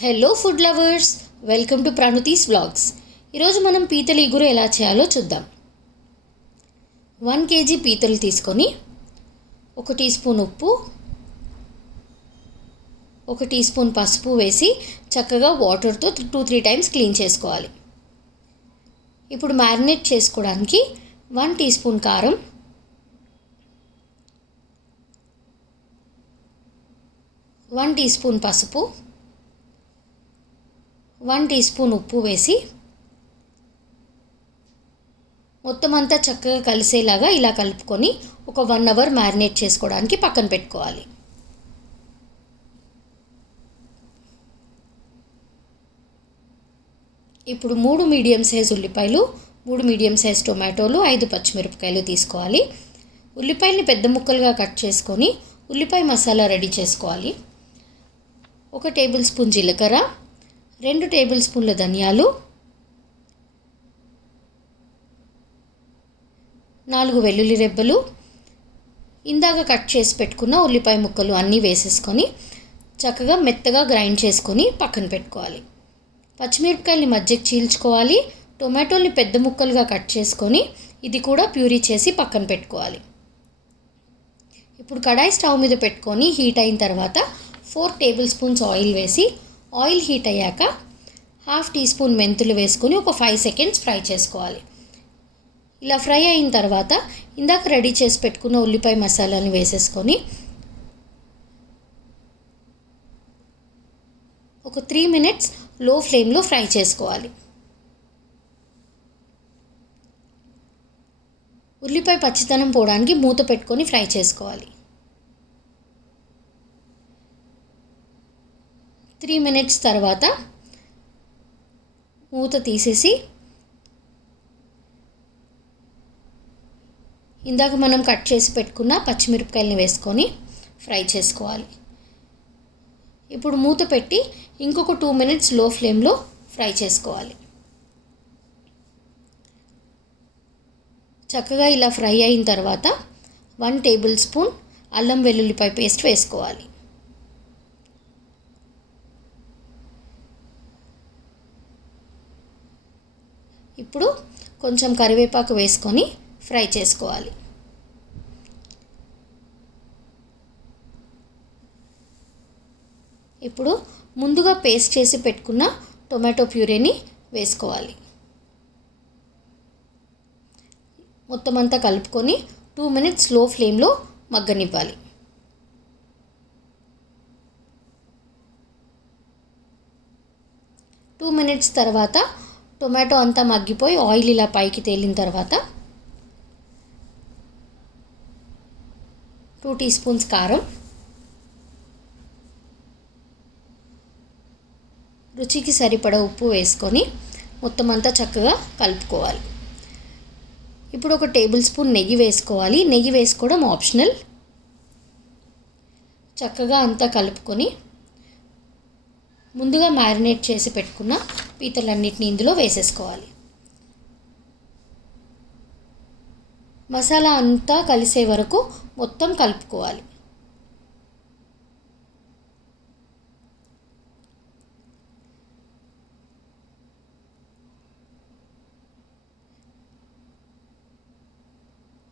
Hello food lovers welcome to Pranuti's vlogs ఈరోజు మనం పీతల ఇగురు ఎలా చేయాలో చూద్దాం. వన్ కేజీ పీతలు తీసుకొని ఒక టీ స్పూన్ ఉప్పు ఒక టీ స్పూన్ పసుపు వేసి చక్కగా వాటర్తో టూ త్రీ టైమ్స్ క్లీన్ చేసుకోవాలి. ఇప్పుడు మ్యారినేట్ చేసుకోవడానికి వన్ టీ స్పూన్ కారం వన్ టీ స్పూన్ పసుపు వన్ టీ స్పూన్ ఉప్పు వేసి మొత్తం అంతా చక్కగా కలిసేలాగా ఇలా కలుపుకొని ఒక వన్ అవర్ మ్యారినేట్ చేసుకోవడానికి పక్కన పెట్టుకోవాలి. ఇప్పుడు మూడు మీడియం సైజ్ ఉల్లిపాయలు మూడు మీడియం సైజ్ టొమాటోలు ఐదు పచ్చిమిరపకాయలు తీసుకోవాలి. ఉల్లిపాయల్ని పెద్ద ముక్కలుగా కట్ చేసుకొని ఉల్లిపాయ మసాలా రెడీ చేసుకోవాలి. ఒక టేబుల్ స్పూన్ జీలకర్ర రెండు టేబుల్ స్పూన్ల ధనియాలు నాలుగు వెల్లుల్లి రెబ్బలు ఇందాక కట్ చేసి పెట్టుకున్న ఉల్లిపాయ ముక్కలు అన్నీ వేసేసుకొని చక్కగా మెత్తగా గ్రైండ్ చేసుకొని పక్కన పెట్టుకోవాలి. పచ్చిమిరపకాయల్ని మధ్యకి చీల్చుకోవాలి టొమాటోల్ని పెద్ద ముక్కలుగా కట్ చేసుకొని ఇది కూడా ప్యూరీ చేసి పక్కన పెట్టుకోవాలి. ఇప్పుడు కడాయి స్టవ్ మీద పెట్టుకొని హీట్ అయిన తర్వాత ఫోర్ టేబుల్ స్పూన్స్ ఆయిల్ వేసి ఆయిల్ హీట్ అయ్యాక హాఫ్ టీ స్పూన్ మెంతులు వేసుకొని ఒక ఫైవ్ సెకండ్స్ ఫ్రై చేసుకోవాలి. ఇలా ఫ్రై అయిన తర్వాత ఇందాక రెడీ చేసి పెట్టుకున్న ఉల్లిపాయ మసాలాని వేసేసుకొని ఒక త్రీ మినిట్స్లో ఫ్లేమ్లో ఫ్రై చేసుకోవాలి. ఉల్లిపాయ పచ్చితనం పోవడానికి మూత పెట్టుకొని ఫ్రై చేసుకోవాలి. త్రీ మినిట్స్ తర్వాత మూత తీసేసి ఇందాక మనం కట్ చేసి పెట్టుకున్న పచ్చిమిరపకాయలని వేసుకొని ఫ్రై చేసుకోవాలి. ఇప్పుడు మూత పెట్టి ఇంకొక టూ మినిట్స్లో ఫ్లేమ్లో ఫ్రై చేసుకోవాలి. చక్కగా ఇలా ఫ్రై అయిన తర్వాత వన్ టేబుల్ స్పూన్ అల్లం వెల్లుల్లిపాయ పేస్ట్ వేసుకోవాలి. ఇప్పుడు కొంచెం కరివేపాకు వేసుకొని ఫ్రై చేసుకోవాలి. ఇప్పుడు ముందుగా పేస్ట్ చేసి పెట్టుకున్న టొమాటో ప్యూరేని వేసుకోవాలి. మొత్తం అంతా కలుపుకొని టూ మినిట్స్లో ఫ్లేమ్లో మగ్గనివ్వాలి. టూ మినిట్స్ తర్వాత టొమాటో అంతా మగ్గిపోయి ఆయిల్ ఇలా పైకి తేలిన తర్వాత టూ టీ స్పూన్స్ కారం. రుచికి సరిపడా ఉప్పు వేసుకొని మొత్తం అంతా చక్కగా కలుపుకోవాలి. ఇప్పుడు ఒక టేబుల్ స్పూన్ నెయ్యి వేసుకోవాలి. నెయ్యి వేసుకోవడం ఆప్షనల్. చక్కగా అంతా కలుపుకొని ముందుగా మ్యారినేట్ చేసి పెట్టుకున్న పీతలన్నిటిని ఇందులో వేసేసుకోవాలి. మసాలా అంతా కలిసే వరకు మొత్తం కలుపుకోవాలి.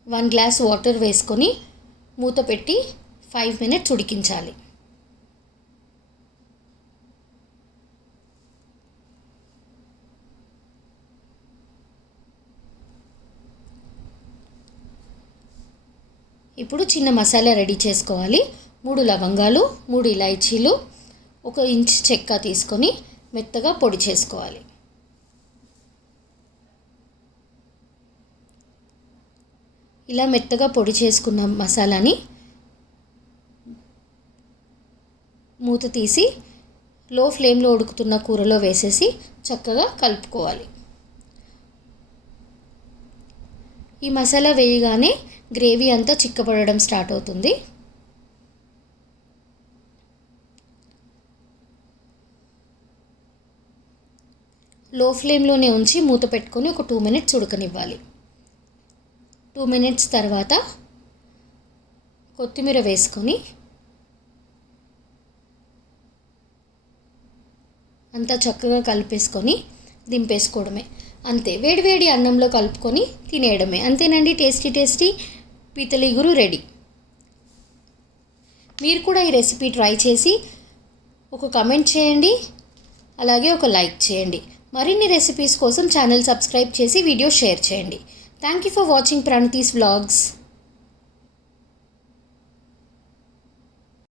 వన్ గ్లాస్ వాటర్ వేసుకొని మూత పెట్టి ఫైవ్ మినిట్స్ ఉడికించాలి. ఇప్పుడు చిన్న మసాలా రెడీ చేసుకోవాలి. మూడు లవంగాలు మూడు ఇలాచీలు ఒక ఇంచ్ చెక్క తీసుకొని మెత్తగా పొడి చేసుకోవాలి. ఇలా మెత్తగా పొడి చేసుకున్న మసాలాని మూత తీసి లో ఫ్లేమ్లో ఉడుకుతున్న కూరలో వేసేసి చక్కగా కలుపుకోవాలి. ఈ మసాలా వేయగానే గ్రేవీ అంతా చిక్కబడడం స్టార్ట్ అవుతుంది. లో ఫ్లేమ్లోనే ఉంచి మూత పెట్టుకొని ఒక టూ మినిట్స్ ఉడకనివ్వాలి. టూ మినిట్స్ తర్వాత కొత్తిమీర వేసుకొని అంతా చక్కగా కలిపేసుకొని దింపేసుకోవడమే. అంతే వేడివేడి అన్నంలో కలుపుకొని తినేయడమే. అంతేనండి టేస్టీ టేస్టీ. పీతలిగురు రెడీ. మీరు కూడా ఈ రెసిపీ ట్రై చేసి ఒక కమెంట్ చేయండి అలాగే ఒక లైక్ చేయండి. మరిన్ని రెసిపీస్ కోసం ఛానల్ సబ్స్క్రైబ్ చేసి వీడియో షేర్ చేయండి. Thank you for watching Pranathi's vlogs.